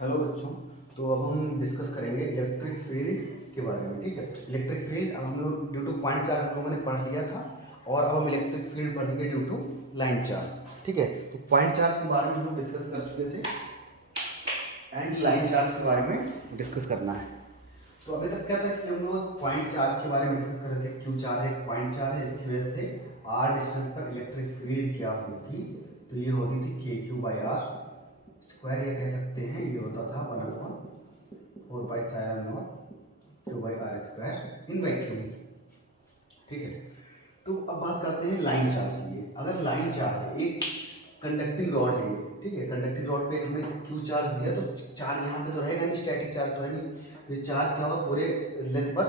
Hello बच्चों। तो अब हम डिस्कस करेंगे इलेक्ट्रिक फील्ड के बारे में। ठीक है, इलेक्ट्रिक फील्ड अब हम लोग ड्यू टू पॉइंट चार्ज हम लोगों ने पढ़ लिया था और अब हम इलेक्ट्रिक फील्ड पढ़ेंगे ड्यू टू लाइन चार्ज। ठीक है, तो पॉइंट चार्ज के बारे में हम लोग डिस्कस कर चुके थे एंड लाइन चार्ज के बारे में डिस्कस करना है। तो अभी तक क्या था कि हम लोग पॉइंट चार्ज के बारे में डिस्कस कर रहे थे। क्यू चार्ज एक पॉइंट चार्ज है, इसकी वजह से आर डिस्टेंस पर इलेक्ट्रिक फील्ड क्या होगी, तो ये होती थी के क्यू बाई आर स्क्वायर, ये कह सकते हैं ये होता था 1/4 q by r square in vacuum. ठीक है, तो अब बात करते हैं लाइन चार्ज की। अगर लाइन चार्ज है, एक कंडक्टिंग रॉड है, ठीक है, कंडक्टिंग रॉड पे हमें क्यू चार्ज दिया, तो चार्ज यहाँ पे तो रहेगा नहीं, स्टैटिक चार्ज तो है नहीं, तो ये चार्ज क्या होगा पूरे लेंथ पर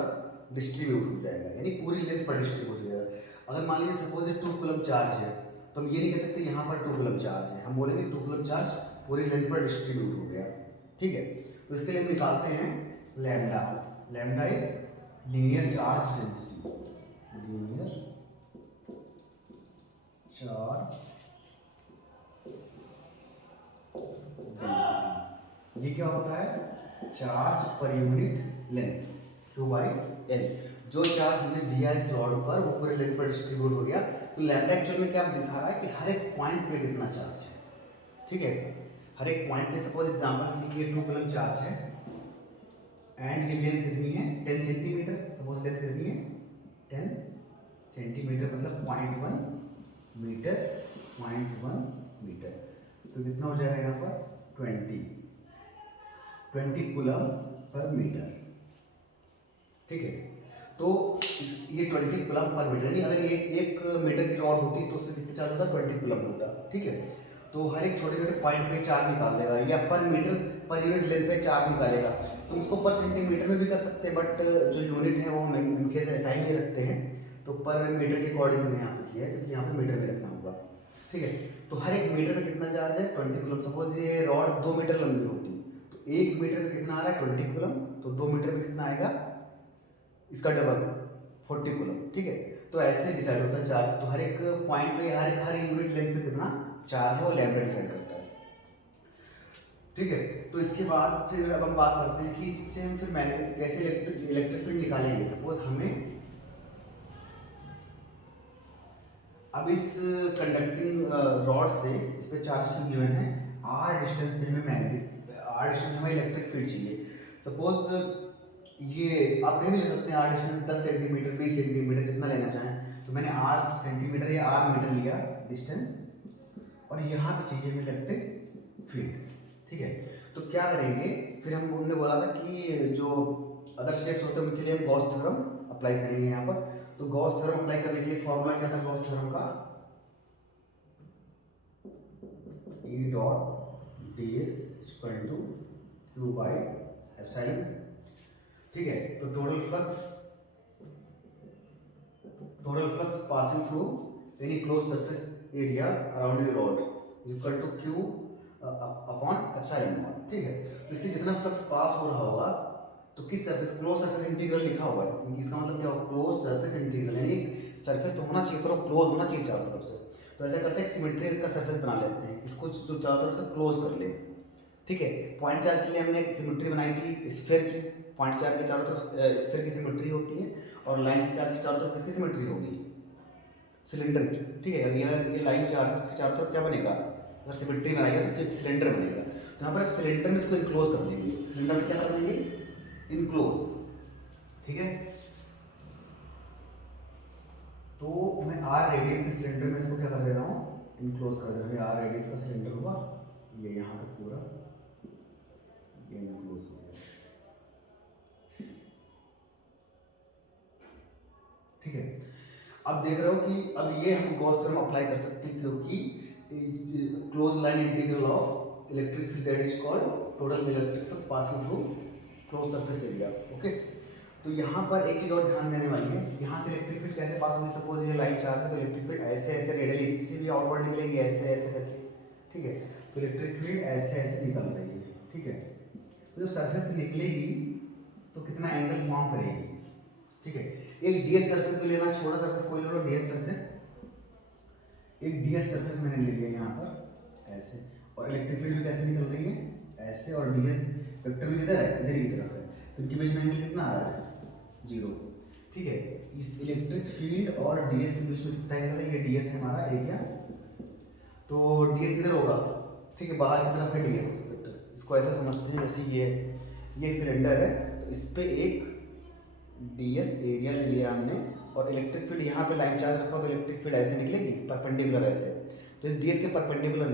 डिस्ट्रीब्यूट हो जाएगा, यानी पूरी लेंथ पर डिस्ट्रीब्यूट हो जाएगा। अगर मान लीजिए सपोज 2 कूलम चार्ज है, तो हम ये नहीं कह सकते यहाँ पर 2 कूलम चार्ज है, हम बोलेंगे 2 कूलम चार्ज पूरी लेंथ पर डिस्ट्रीब्यूट हो गया। ठीक है, तो इसके लिए हम निकालते हैं lambda. Lambda is linear charge density, linear charge density. ये क्या होता है? Charge per unit length, Q by L. जो चार्ज हमने दिया इस रॉड पर वो पूरे लेंथ पर डिस्ट्रीब्यूट हो गया। तो लैम्डा एक्चुअल में क्या दिखा रहा है कि हर एक पॉइंट पे कितना चार्ज है। ठीक है, हर एक पॉइंट पे सपोज एग्जांपल ये 2 कूलम चार्ज है एंड ये लेंथ कितनी है 10 सेंटीमीटर, सपोज लेंथ कितनी है 10 सेंटीमीटर, मतलब 0.1 मीटर, 0.1 मीटर, तो कितना हो जाएगा यहाँ पर 20 कूलम पर मीटर। ठीक है, तो ये 20 कूलम पर मीटर, नहीं अगर ये 1 मीटर की रॉड होती तो उसमें कितना चार्ज होता 20 कूलम होता। ठीक है, तो हर एक छोटे छोटे पॉइंट पे चार्ज निकाल देगा, या पर मीटर पर यूनिट लेंथ पे चार्ज निकालेगा। तो उसको पर सेंटीमीटर में भी कर सकते हैं, बट जो यूनिट है वो हम इनके ऐसा ही नहीं रखते हैं, तो पर मीटर के अकॉर्डिंग हमने यहाँ पे किया है, क्योंकि यहाँ पे मीटर में रखना होगा। ठीक है, तो हर एक मीटर में कितना चार्ज है 20 कूलम। सपोज ये रॉड 2 मीटर लंबी होती, तो 1 मीटर में कितना आ रहा है 20 कूलम, तो 2 मीटर में कितना आएगा इसका डबल 40 कूलम। ठीक है, तो ऐसे डिसाइड होता है चार्ज। तो हर एक पॉइंट पे हर यूनिट लेंथ पे कितना चार्ज है वो लैम्डा डिसाइड करता है। ठीक है, तो इसके बाद फिर अब हम बात करते हैं कि इससे हम फिर कैसे इलेक्ट्रिक फील्ड निकालेंगे। सपोज हमें अब इस कंडक्टिंग रॉड से इस पे चार्ज क्यों गिवन है, आर डिस्टेंस पे हमें इलेक्ट्रिक फील्ड चाहिए। सपोज ये आप कहीं भी ले सकते हैं, आर डिस्टेंस 10 सेंटीमीटर 20 सेंटीमीटर जितना लेना चाहें, तो मैंने आर सेंटीमीटर या आर मीटर लिया डिस्टेंस, और यहाँ पे चाहिए हमें इलेक्ट्रिक फील्ड। ठीक है, तो क्या करेंगे फिर, हमने बोला था कि जो अदर स्टेप्स होते हैं उनके लिए हम गॉस थ्योरम अप्लाई करेंगे यहाँ पर। तो गॉस थ्योरम अप्लाई करने के लिए फॉर्मूला क्या था गॉस थ्योरम का, E dot d s equal to q by epsilon. ठीक है, तो total flux passing through any close surface area around the rod equal to Q upon epsilon naught. ठीक है, तो इससे जितना फ्लक्स पास हो रहा होगा, तो किस सरफेस, क्लोज सरफेस इंटीग्रल लिखा हुआ है, इसका मतलब क्या होगा क्लोज सरफेस इंटीग्रल, यानी सरफेस तो होना चाहिए पर वो क्लोज होना चाहिए चारों तरफ से। तो ऐसा करते हैं सिमेट्री का सरफेस बना लेते हैं, इसको जो चारों तरफ से क्लोज कर ले। ठीक है, पॉइंट चार्ज के लिए हमने एक सिमेट्री बनाई थी स्फीयर की, पॉइंट चार्ज के चारों तरफ स्फीयर की सिमेट्री होती है, और लाइन चार्ज के चारों तरफ किसकी सिमेट्री होगी, सिलेंडर की। ठीक है, ये लाइन चार्ज उसके चारों तरफ क्या बनेगा, अगर सिमेट्री बनाएगा तो सिर्फ सिलेंडर बनेगा। तो यहाँ पर सिलेंडर में इसको इनक्लोज कर देंगे, सिलेंडर में क्या कर देंगे इनक्लोज। ठीक है, तो मैं आर रेडियस के सिलेंडर में इसको क्या कर दे रहा हूँ इनक्लोज कर दे रहा हूँ। आर रेडियस का सिलेंडर हुआ ये यहाँ तक पूरा ये इनक्लोज हो गया। ठीक है, अब देख रहे हो कि अब ये हम गॉस थ्योरम अप्लाई कर सकते हैं, क्योंकि close line integral of electric field that is called total electric flux passing through close surface area. Okay, तो यहाँ पर एक चीज और ध्यान देने वाली है, यहाँ से इलेक्ट्रिक फील्ड कैसे पास होगी। सपोज ये लाइन चार्ज है, तो इलेक्ट्रिक फील्ड ऐसे ऐसे रेडियली इससे भी आउटवर्ड निकलेगी, ऐसे ऐसे करके। ठीक है, तो इलेक्ट्रिक फील्ड ऐसे ऐसे निकल रही है। ठीक है, तो जब सरफेस से निकलेगी तो कितना एंगल फॉर्म करेगी। ठीक है, एक डीएस सरफेस भी लेना, छोटा सरफेस कोई ले लो, डीएस सरफेस, एक डीएस सरफेस मैंने ले लिया यहाँ पर ऐसे, और इलेक्ट्रिक फील्ड भी कैसे निकल रही है ऐसे, और ds वेक्टर भी किधर है, इधर की तरफ है, तो इनके बीच में एंगल कितना आ रहा है, 0। ठीक है, इस इलेक्ट्रिक फील्ड और ds के बीच में कितना एंगल है, ये ds है हमारा एरिया, तो ds किधर होगा, ठीक है, बाहर की तरफ है ds वेक्टर। इसको ऐसा समझते हैं जैसे ये एक सिलेंडर है, तो इस पे एक ds एरिया ले लिया हमने, और इलेक्ट्रिक फील्ड यहाँ पे लाइन चार्ज रखा, तो इलेक्ट्रिक फील्ड ऐसे निकलेगी परपेंडिकुलर ऐसे, तो इस ds के परपेंडिकुलर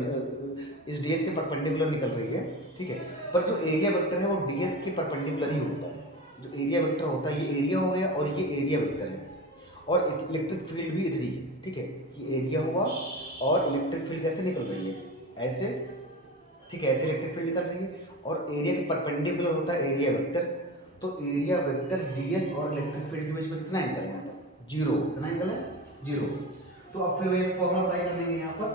निकल रही है। ठीक है, पर जो एरिया वेक्टर है वो ds के परपेंडिकुलर ही होता है। जो एरिया वेक्टर होता है, ये एरिया हो गया और ये एरिया वेक्टर है, और इलेक्ट्रिक फील्ड भी इधर ही है। ठीक है, ये एरिया हुआ और इलेक्ट्रिक फील्ड कैसे निकल रही है, ऐसे। ठीक है, ऐसे इलेक्ट्रिक फील्ड निकल रही है, और एरिया के परपेंडिकुलर होता है एरिया वेक्टर। तो एरिया वेक्टर ds और इलेक्ट्रिक फील्ड के बीच में कितना एंगल है यहाँ पर, 0। कितना एंगल है, 0। तो अब फिर एक फॉर्मूला अप्लाई कर देंगे यहाँ पर,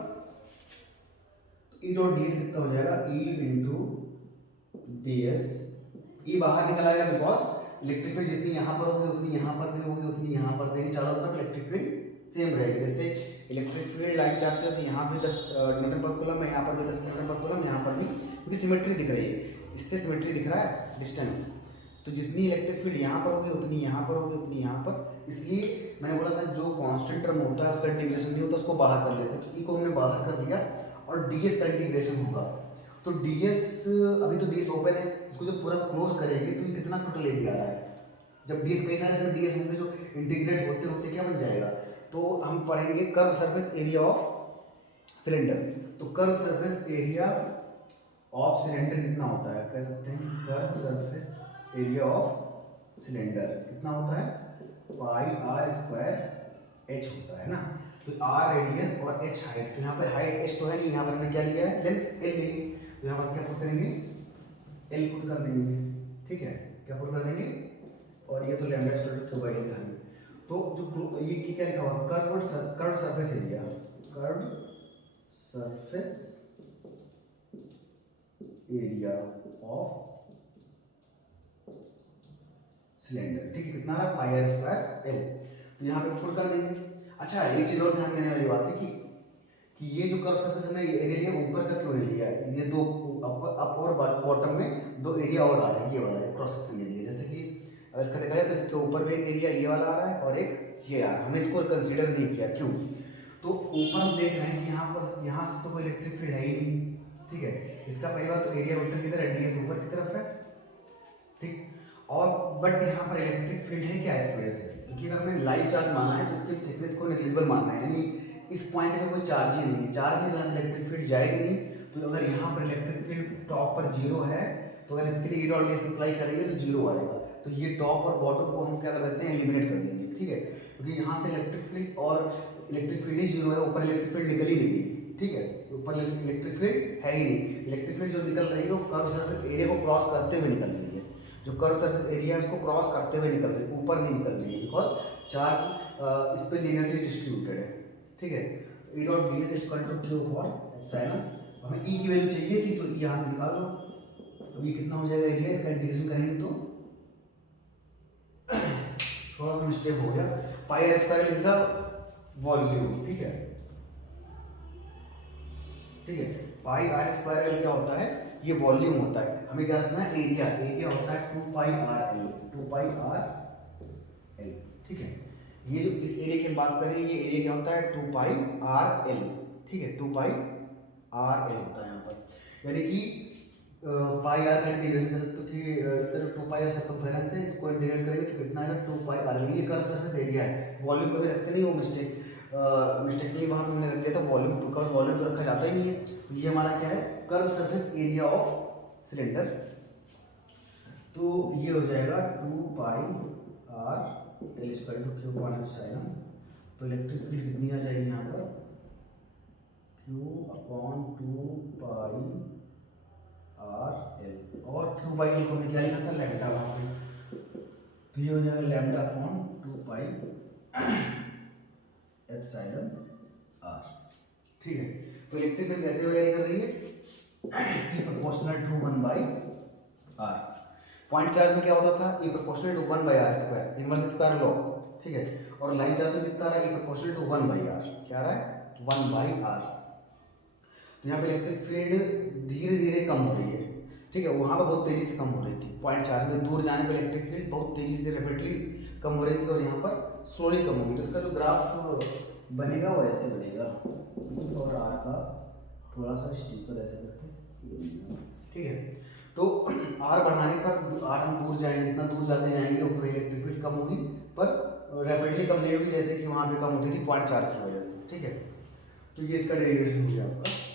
ई डॉट ds कितना हो जाएगा, ई इंटू ds। ई बाहर निकल आएगा बिकॉज इलेक्ट्रिक फील्ड जितनी यहाँ पर होगी उतनी यहाँ पर भी होगी, उतनी यहाँ पर भी, चारों तरफ इलेक्ट्रिक फील्ड सेम रहेगी। जैसे इलेक्ट्रिक फील्ड लाइन चार्ज के यहाँ भी 10 न्यूटन पर कूलम है, यहाँ पर भी 10 न्यूटन पर कूलम, यहाँ पर भी, क्योंकि सिमेट्री दिख रही है, इससे सिमेट्री दिख रहा है डिस्टेंस। तो जितनी इलेक्ट्रिक फील्ड यहाँ पर होगी उतनी यहाँ पर होगी, उतनी यहाँ पर। इसलिए मैंने बोला था जो कांस्टेंट टर्म होता है उसका इंटीग्रेशन नहीं होता, उसको बाहर कर लेते हैं। तो ई को हमने बाहर कर लिया और ds का इंटीग्रेशन होगा। तो ds, अभी तो ds ओपन है, इसको जब पूरा क्लोज करेंगे तो ये कितना टोटल एरिया आ रहा है। जब ds कई सारे इसमें ds होंगे जो इंटीग्रेट होते होते क्या बन जाएगा, तो हम पढ़ेंगे curve surface area of cylinder. तो curve surface area of cylinder कितना होता है, कह सकते हैं curve surface area of cylinder कितना होता है, पाई आर स्क्वायर h होता है ना। तो r रेडियस और h हाइट, तो यहाँ पे हाइट h तो है नहीं, यहाँ पर हमने क्या लिया है, लेंथ l लेंगे, तो यहाँ पर क्या पुट करेंगे, l पुट कर देंगे। ठीक है, क्या पुट कर देंगे, और ये तो lambda square Q by l था। तो जो ये क्या लिखा हुआ, curve surface area, curve surface area of cylinder. ठीक है, कितना रहा, पाई आर स्क्वायर l। तो यहाँ पे पुट कर देंगे। अच्छा, एक चीज और ध्यान देने वाली बात है कि ये जो कर्व सरफेस हमने एरिया लिया, ऊपर का क्यों नहीं लिया, ये दो अप और बॉटम में दो एरिया और आ रहे हैं, ये वाला है क्रॉस सेक्शन एरिया। जैसे कि अगर इसका देखा जाए तो इसके ऊपर भी एक एरिया ये वाला आ रहा है और एक ये आ रहा है, हमने इसको कंसीडर नहीं किया। क्यों, तो ऊपर हम देख रहे हैं कि यहाँ से तो कोई इलेक्ट्रिक फील्ड है ही नहीं। ठीक है, इसका पहली बात तो एरिया वेक्टर किधर है, ds ऊपर की तरफ है। ठीक, और बट यहाँ पर इलेक्ट्रिक फील्ड है क्या, इस वजह से, क्योंकि अगर हमें लाइव चार्ज माना है तो इसकी थिकनेस को नेग्लिजिबल मानना है, यानी इस पॉइंट पे कोई चार्ज ही नहीं है, चार्ज नहीं, जहाँ से इलेक्ट्रिक फील्ड जाएगी नहीं। तो अगर यहाँ पर इलेक्ट्रिक फील्ड टॉप पर 0 है, तो अगर इसके लिए ई डॉट ds अप्लाई करेंगे तो 0 आएगा। तो ये टॉप और बॉटम को हम क्या कर देते हैं, एलिमिनेट कर देंगे। ठीक है, क्योंकि यहाँ से इलेक्ट्रिक फील्ड और इलेक्ट्रिक फील्ड ही 0 है, ऊपर इलेक्ट्रिक फील्ड निकल ही नहीं थी। ठीक है, ऊपर इलेक्ट्रिक फील्ड है ही नहीं, इलेक्ट्रिक फील्ड जो निकल रही है वो कर्व सरफेस एरिया को क्रॉस करते हुए निकल रही है। जो कर्व सरफेस एरिया है उसको क्रॉस करते हुए निकल रही है, ऊपर नहीं निकल रही है, बिकॉज चार्ज इस पर लीनियरली डिस्ट्रीब्यूटेड है। ठीक है, E dot ds equal to q for epsilon. हमें ई की वैल्यू चाहिए थी, तो ई यहाँ से निकाल लो। तो ये कितना हो जाएगा एरिया, इसका इंटीग्रेशन करेंगे तो थोड़ा सा मिस्टेक हो गया, pi R square is the volume. ठीक है, ठीक है, पाई आर स्क्वायर एल क्या होता है, ये वॉल्यूम होता है। हमें क्या रखना है, एरिया, एरिया होता है 2 pi R L, 2 pi R L. ठीक है, ये जो इस एरिया की बात करें, ये एरिया क्या होता है, 2 पाई आर एल। ठीक है, 2 पाई आर एल होता है यहाँ पर, यानी कि पाई आर का इंटीग्रेशन कर सकते हो कि इसका जो 2 पाई आर सर्कमफेरेंस है, इसको इंटीग्रेट करेंगे तो कितना आएगा, 2 पाई आर एल। ये कर्व सरफेस एरिया है, वॉल्यूम कभी रखते नहीं, वो मिस्टेकली वहाँ पे मैंने रख दिया था वॉल्यूम, बिकॉज वॉल्यूम तो रखा जाता ही नहीं है। ये हमारा क्या है, curve surface area of cylinder. तो ये हो जाएगा 2 pi R L square to Q upon epsilon. तो इलेक्ट्रिक फील्ड कितनी आ जाएगी यहाँ पर, Q upon 2 pi R L, और क्यू बाई एल को हमने क्या लिखा था, लैम्डा वहाँ पे। तो ये हो जाएगा lambda upon 2 pi epsilon r. ठीक है, तो इलेक्ट्रिक फील्ड कैसे वेरी कर रही है, E proportional to 1 by r. Point charge में क्या होता था, E proportional to 1 by r square, inverse square law. ठीक है, और लाइन चार्ज में कितना आ रहा है, E proportional to 1 by r, क्या आ रहा है, 1 बाई आर। तो यहाँ पे इलेक्ट्रिक फील्ड धीरे धीरे कम हो रही है, ठीक है, वहाँ पर बहुत तेज़ी से कम हो रही थी, 0.4 में दूर जाने पर इलेक्ट्रिक फील्ड बहुत तेज़ी से रैपिडली कम हो रही थी और यहाँ पर स्लोली कम होगी। तो इसका जो ग्राफ बनेगा वो ऐसे बनेगा, और आर का थोड़ा सा स्टीपर ऐसे करके, ठीक है। तो आर बढ़ाने पर आर हम दूर जाएंगे, जितना दूर जाते जाएंगे उतना इलेक्ट्रिक फील्ड कम होगी, पर रैपिडली कम नहीं होगी, जैसे कि वहाँ पे कम होती थी 0.4 की वजह से, ठीक है। तो ये इसका डेरिवेशन हो गया आपका।